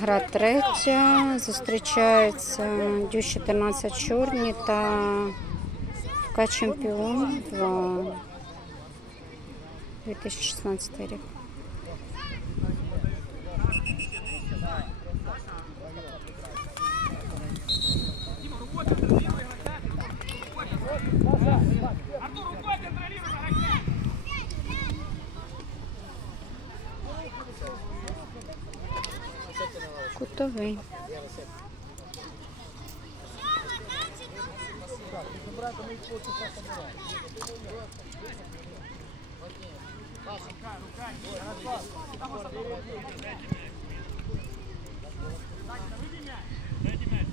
Гра третя. Зустрічаються Дю 14 чорні та ФК Чемпіон 2. 2016 рік. Кутовий.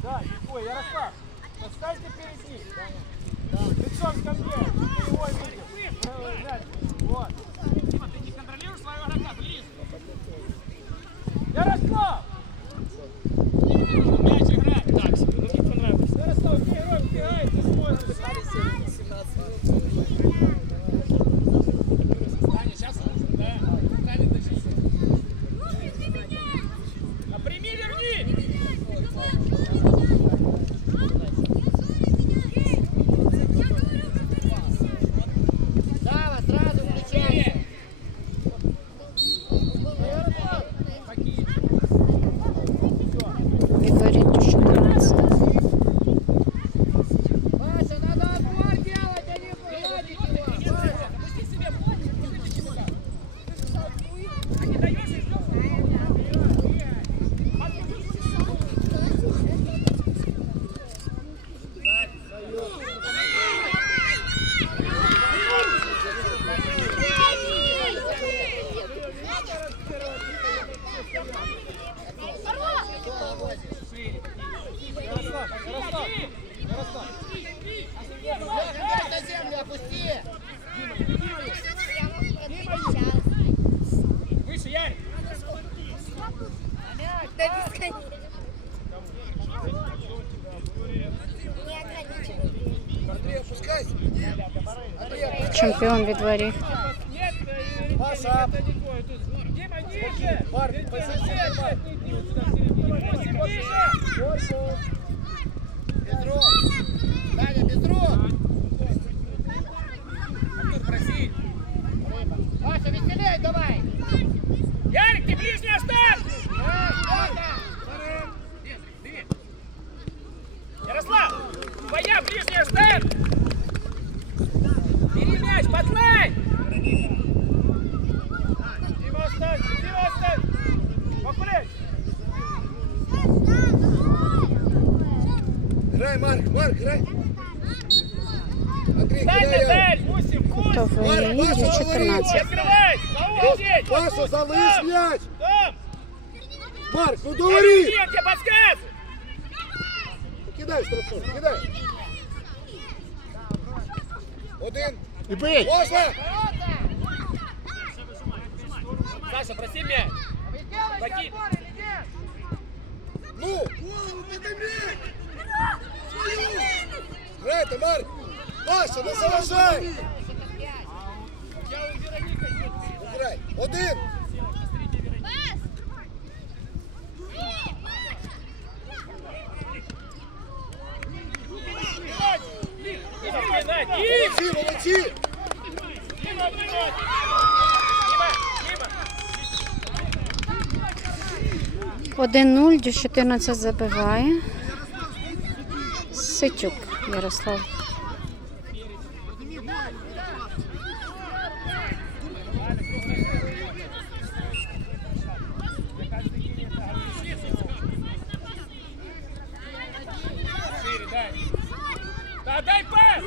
Да, Ярослав. Ярослав! Yeah. Выше, Ярик. Андрей, опускайся. Чемпіон відворіт. Нет, э, Паша. это не твой. Тут- Дима, ниже. Марк, Ниже, позиция, ниже. Марк. Не вот сюда в середину. Восемь, ниже. Паша, давай. Ярик, ты ближний оставь. Ярослав, твоя ближняя ставь. Бери мяч, подлай. Дима, оставь, Дима, оставь. Поплечь. Грай, Марк, Марк, грай. Андрей, Дай цель, Мусим, пусть. Кутовий Дю 14. Паша, залиш м'яч. Там. Марк, ну говори. Кидай штрафной, кидай. Один. И бей. Можна? Саша, проси сделаете Закинь. Ну, голову подними. Грай ты, Марк. Паша, не заважай. грай! Один! Молодці, молодці! Один нуль, дю 14 забиває. Сичук Ярослав. Да, дай пас!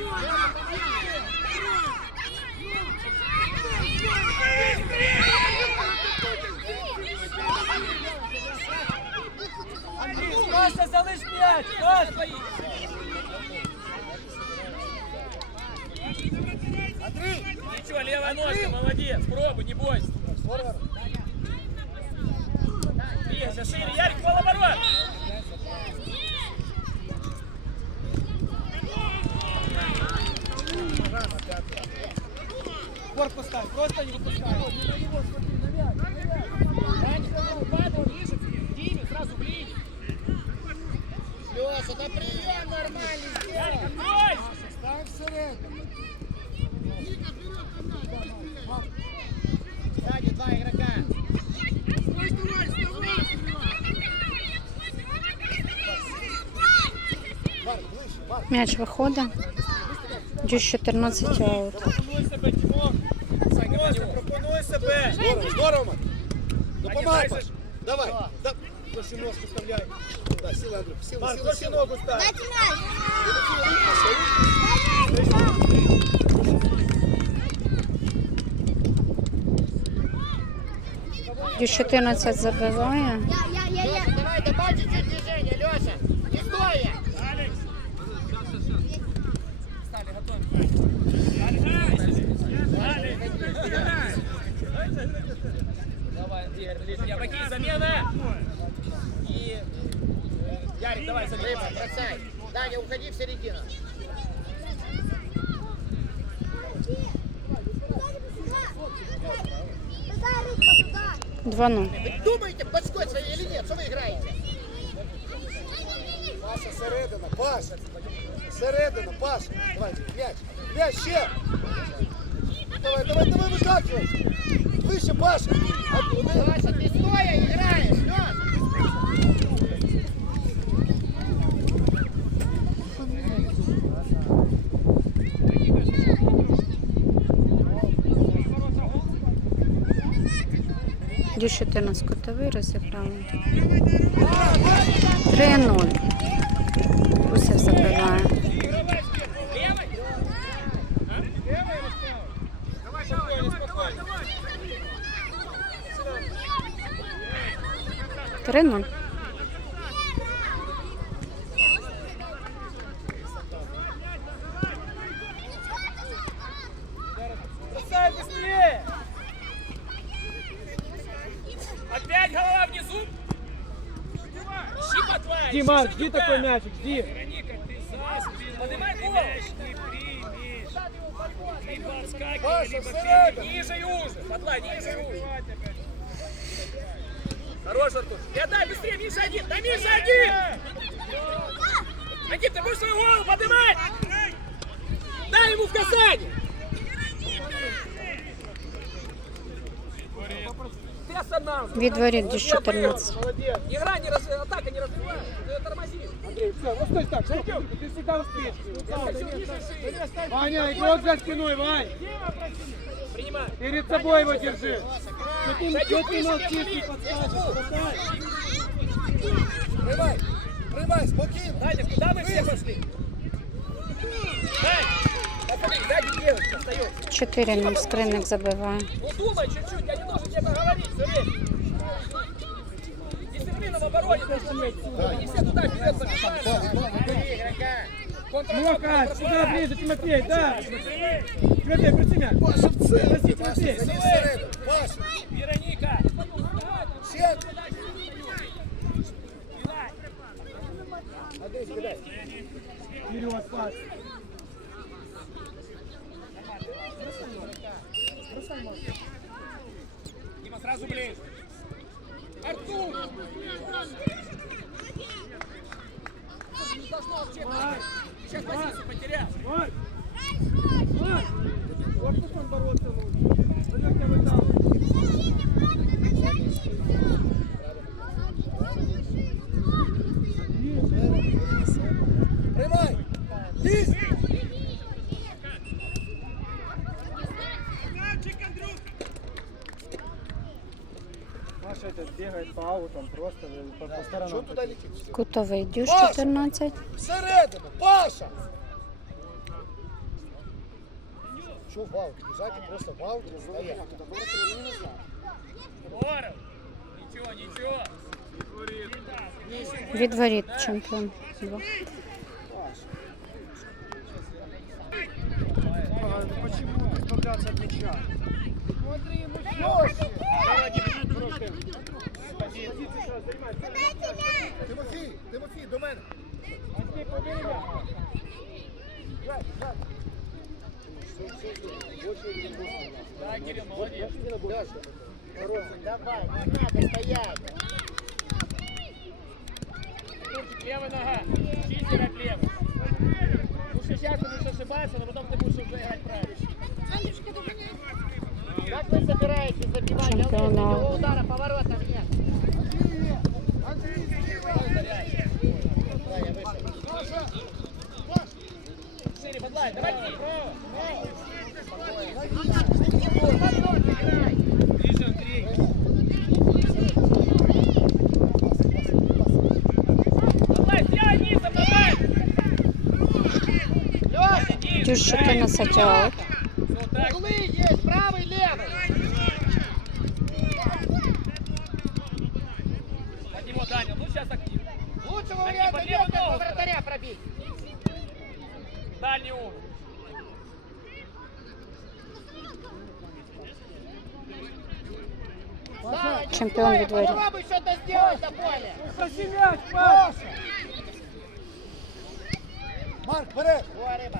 Паша, залиш мяч. Паша. Ничего, левая ножка, молодец. Пробуй, не бойся. Двигайся шире, Ярик, полоборот. Корпус ставь, просто не выпускай. Не на него смотри, на мяч. Да, не падал, ближе к Диме, сразу в линию. Леша, да прием нормальный сделай. Давай! Ставь в середину. Ника, вперед на мяч. Сзади два игрока. Стой, стой, стой, Мяч выхода. Дюш 14 аут себе. Здорово, здорово. Допомагай, Марк, Паш. Давай. Да. Прошу ножку вставляй. Да, сила, Андрюх. Сила, Марк, сила, проси сила. ногу ставь. Дюш 14 забиває. Леша, давай, добавь чуть-чуть движения, Леша. Не стоя. Давай, Игорь, я Бакин, замена. И Ярик, давай, Рыба, забивай. бросай. Уходи в середину. Два 0 Вы думаете, подскочить или нет? Что вы играете? Паша, середина, Паша. Середина, Паша. Давай, м'яч. М'яч ще. Давай, давай, давай, витакивай. Вище, Паша. А. Леша, ты стоя Дюш 14 котовий розіграли. 3-0. Русів забиває. Давай, Жди, Марк, жди такой мячик, жди. Вероника, ты за спину. Поднимай голову. не примешь. Либо отскакивай, либо бей. Ниже и уже. Подла, ниже и уже. Хорош, Артур. И отдай быстрее, Миша один. Да Миша один! Один, ты будешь свою голову поднимать? Дай ему в касание. Ты останавливай. Від воріт Дюш 14. Молодец. Игра не раз... атака не развивает. Ты тормозишь. Андрей, все, ну стой так, Артем, ты всегда успеешь. Я хочу ниже шире. Ваня, игрок за спиной, Вань. Принимай. Перед собой его держи. Что ты, Дядю, что ты выше, молчишь, не не вали. подскажешь? Бросай. Приймай. Приймай, спокійно. Надя, куда мы все пошли? Дай! Встает. 4-0 скринник забиває. Ну думай чуть-чуть, я не должен тебе говорить все время. Дисциплина в обороне должна быть. Не все туда вперед игрока. Лока, сюда ближе, Тимофей, да. Тимофей, проси мяч. Паша в. Проси, Паша, Тимофей. Паша, Вероника! ще. Вперед, пас. Дима, сразу ближе. Артур! Не должно вообще. Сейчас позицию потерял. Он бороться нужно. Пойдем тебя выталкивать. аутам просто по, по Чого сторонам. туди летить? Кутовий Дюш Пас! 14. Всередину. Паша. Що в ауті? Біжати просто в ауті стоять. Здорово. Ничего, ничего. Від воріт чемпіон. Два. Почему избавляться от мяча? Тимофій, Тимофій, до мене. Да, Кирилл, молодец. Давай, не надо стоять. Турчик, левая нога. Чистер от левой. Лучше сейчас ты будешь ошибаться, но потом ты будешь уже играть правильно. Как вы собираетесь забивать? А у него удара поворотом нет. Подлай, давай ты. Ближе, Андрей. Подлай, стрелай низом, давай. Леша, Дюш 14 аут. Все так. углы есть, правый, левый. Под него, Даня, ну сейчас актив. Лучшего Такие варианта под нет, левую как ногу. вратаря пробить. Дальний угол. Да, Чемпион не відворів. стоит, Попробуй что-то сделать на поле. Проси мяч, Паша. Марк, вперед! Вот, рыба.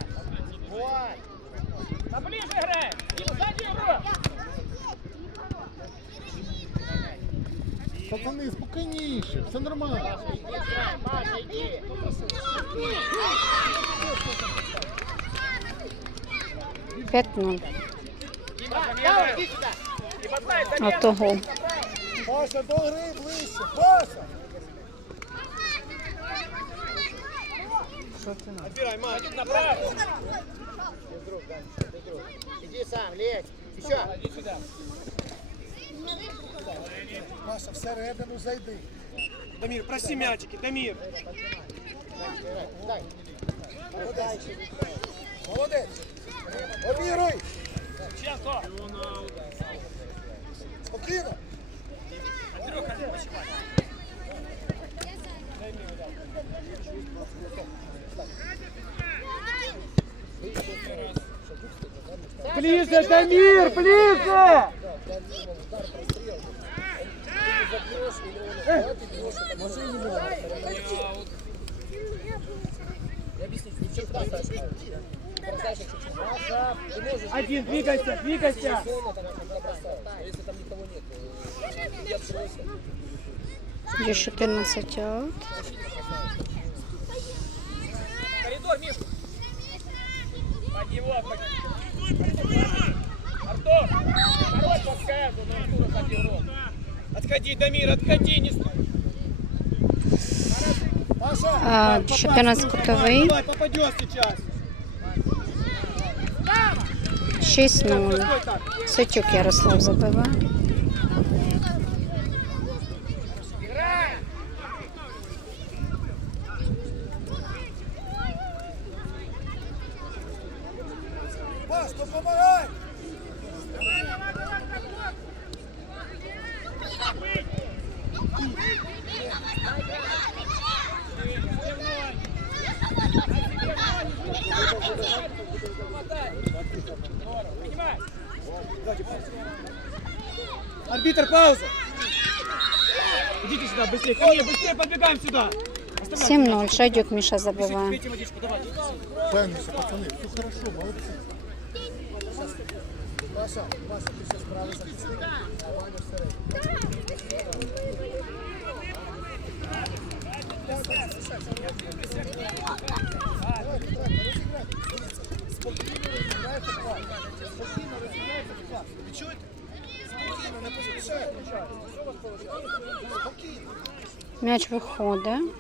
Вот. Да ближе играй. Дима, сзади игру. Пацани, спокійніше, все нормально. Иди, играй, Маша, иди. 5-0. Дима, Давай, замена. иди сюда. И подставь, А того. Паша, до гри ближче, Паша! Отбирай, Вадим, направо. Иди сам, лезь. Еще. Иди сюда. Паша, всередину зайди. Дамир, проси мячики, Дамир. Дай. Молодець. Молодець. Обіруй. Ченко. Спокійно. Андрюха, не почивай. Ближе, Дамир, ближе! Один, двигайся, двигайся! Дюш 14 аут. Коридор, Миш. Под него, под... Артур, хорош подскажу, на Артура игру. Отходи, Дамир, отходи, не стой. А, 14 кутовий. Давай, попадешь сейчас. 6-0. Сотюк Ярослав забиває. пауза. Идите сюда, быстрее, ко мне, быстрее подбегаем сюда. 7-0. Шайдюк Міша забиває. Пейте водичку, давай. Певніше, пацани, все хорошо, молодці. Паша, Паша, ти ще справи захисник, а Ваня всередині. М'яч виходить.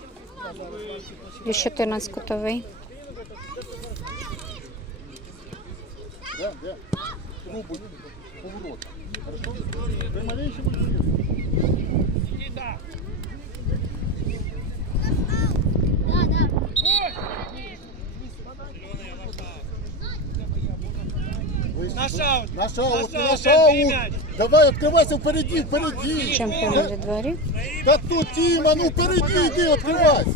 Дюш 14 кутовий. Да, да. Пробуй поворот. Хорошо? При малейшем интересе. Иди, да. Наш аут. Наш аут, Наш аут, наш Андрей аут. мяч. Давай, открывайся впереди, впереди. Чемпіон від дворів. Да тут Тима, ну впереди иди, открывайся.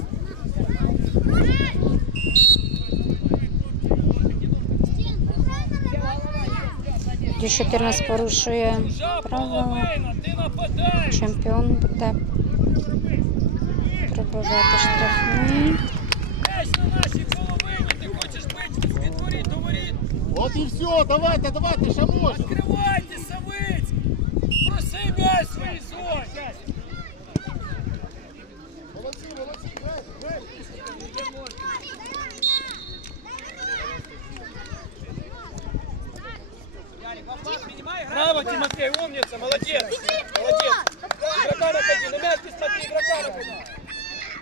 Дюш 14 порушує Жав правила. половина, ти нападаєш. Чемпіон буде пробивати штрафний. М'яч на нашій половині, ти хочеш бити від воріт до воріт. Вот и все, давайте, давайте, ще можна. Відкривайте, Браво, Тимофей, умница, молодец. Молодец. Игрока находи, на мяч не смотри, игрока находи.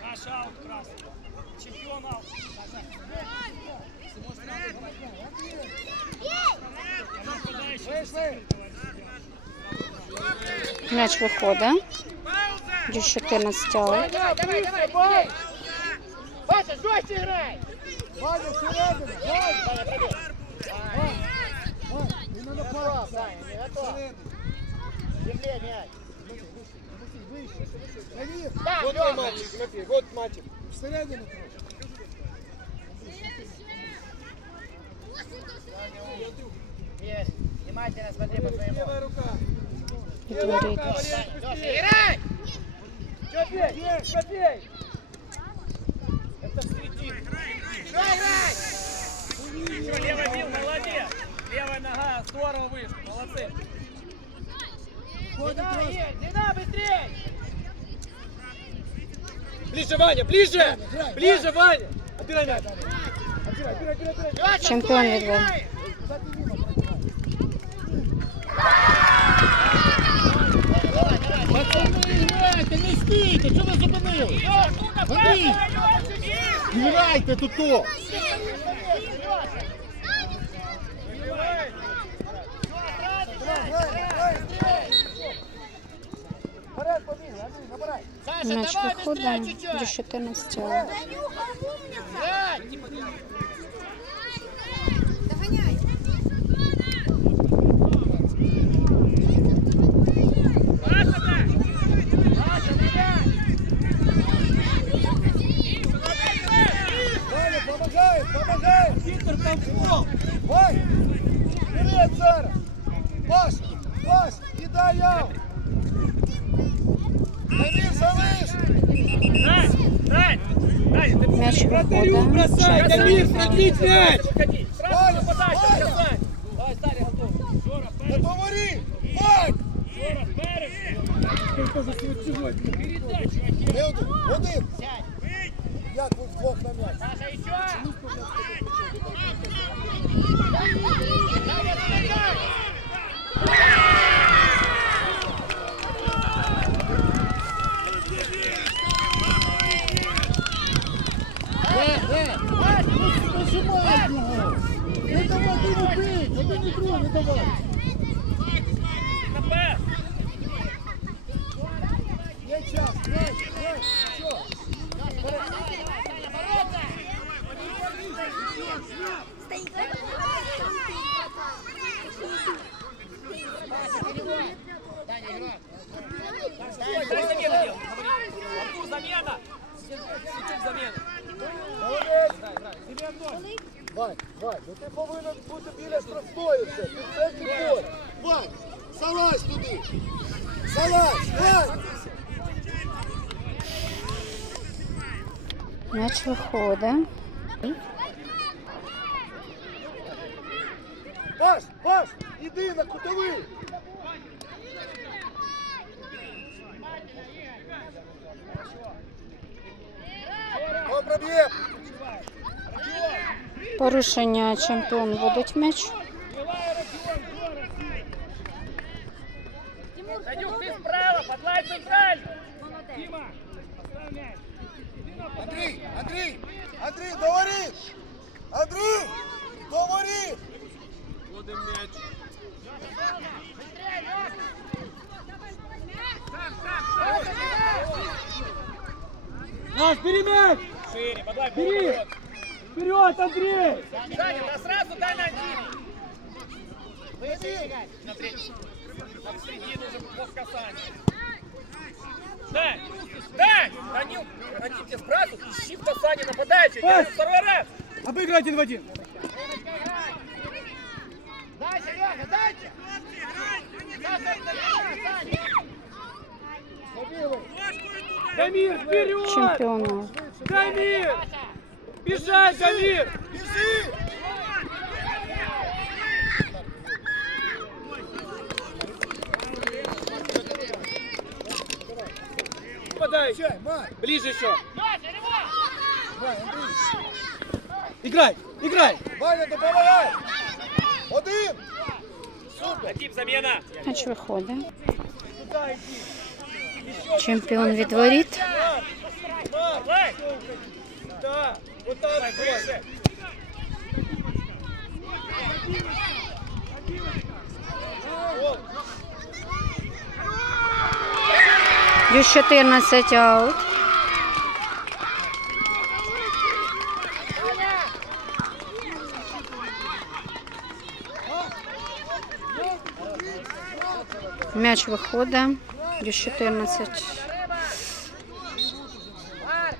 Наш аут красный. Чемпион аут. М'яч виходить. Дю 14 але. Давай, давай, давай, давай. Паша, жестче играй. Ваня, всередину, Ваня! Ваня, не надо пас! Всередину. Земле мяч. Вище, Давид, Да, Вот твой Лёха. мальчик, смотри, вот мальчик. всередину трошки. Ир, Внимательно смотри по своему. Левая рука. Играй! Всё, левый бил, молодец. Левая нога здорово вышла, молодцы. Зина, быстрей! Ближе, Ваня, ближе! Ближе, Ваня! Отбирай мяч. Отбирай, отбирай, отбирай, Чемпион стой, Грайте, не стійте, чого ви зупинили? Андрій, тут то. Мяч выходом до 14 лет. Дамир, продлить мяч! выходи. Сразу Ваня, нападай, Ваня! бросай. Давай, Старый, готов. Жора, На поморі! Вань! Жора, вперед. Не один! Один! Сядь! Як ви вдвох на м'яч? Саша, еще! Давай, отвлекай! Нажимай його! Не давай йому бить! Один і другий не давай! На пас. Є час! М'яч! М'яч! Що? Даня, играй! Ой, дай замену делай. Артур, замена. Сычук, замена. Молодець! Вань, Вань, ну ти повинен бути біля штрафної вже! Ти в центрі поля! Вань! Залазь туди! Залазь! Вань! М'яч виходить. Паш! Паш! Іди на кутовий! О, проб'є! Порушення чемпіон вводить м'яч. Надюк, ты справа, подлай центрально. Дима, поставь мяч. Андрій! Андрій! Андрій, до воріт! Андрій! До воріт! Вводим мяч. Наш, бери мяч! Шире, подлай Бери! Вперед, Андрей! Саня, да сразу дай на Диме. Быстрее! На третий. Там середину уже после касания. Дай! Дай! Данил, Данил тебе сразу ищи в касание нападающего. Я Пас! второй раз. Обыграй один в один! Отвлекай, Саня! Забігли! Дамир, вперед! Чемпіону. Дамир! Бежать, Дамир! Біжи! Подай! Ближе еще! Играй! Играй! Ваня, допомагай! Один! Супер! Тип замена. М'яч виходить. Туда иди! Плюс 14 аут. М'яч виходить. Плюс 14. Марк,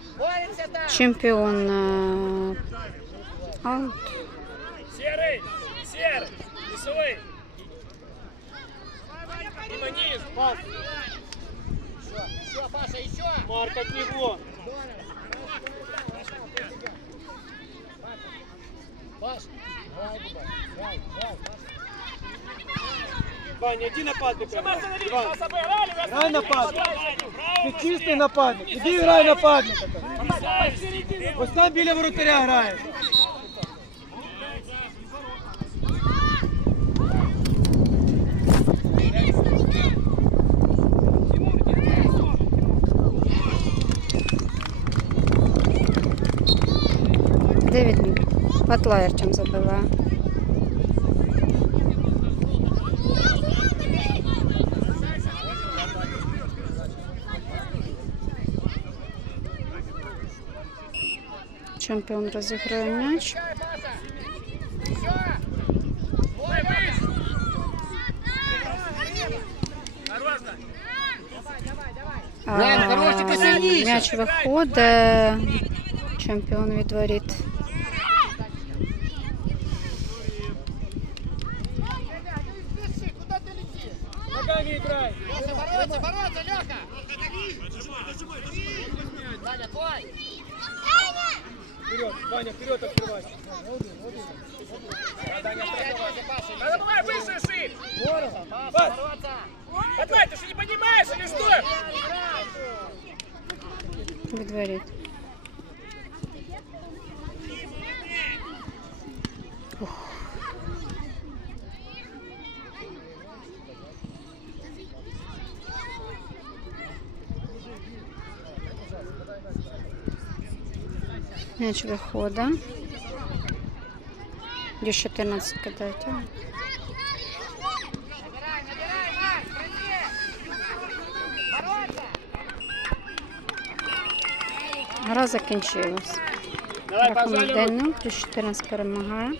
Чемпіон е, аут. Серый! Серый! Весовый! Мимо низ! Пас! Еще, Паша, еще. Марк, от него. Паш, давай, давай, давай, Паш. Ваня, иди нападник. Мы остановились, Иван, нас обыграли, вы Играй нападник. Право, Ти чистий нападник. Іди грай нападника. Ось там біля воротаря граєш. Де він? Патлай Артем Чемпіон розіграє м'яч. Ой, выше! Осторожно! А, М'яч виходить. Чемпіон від воріт. понимаешь или что? Від воріт. Ух. М'яч виходить. Дю 14 кидаєте. Гра закінчилась. Рахунок денний, плюс 14 перемагає.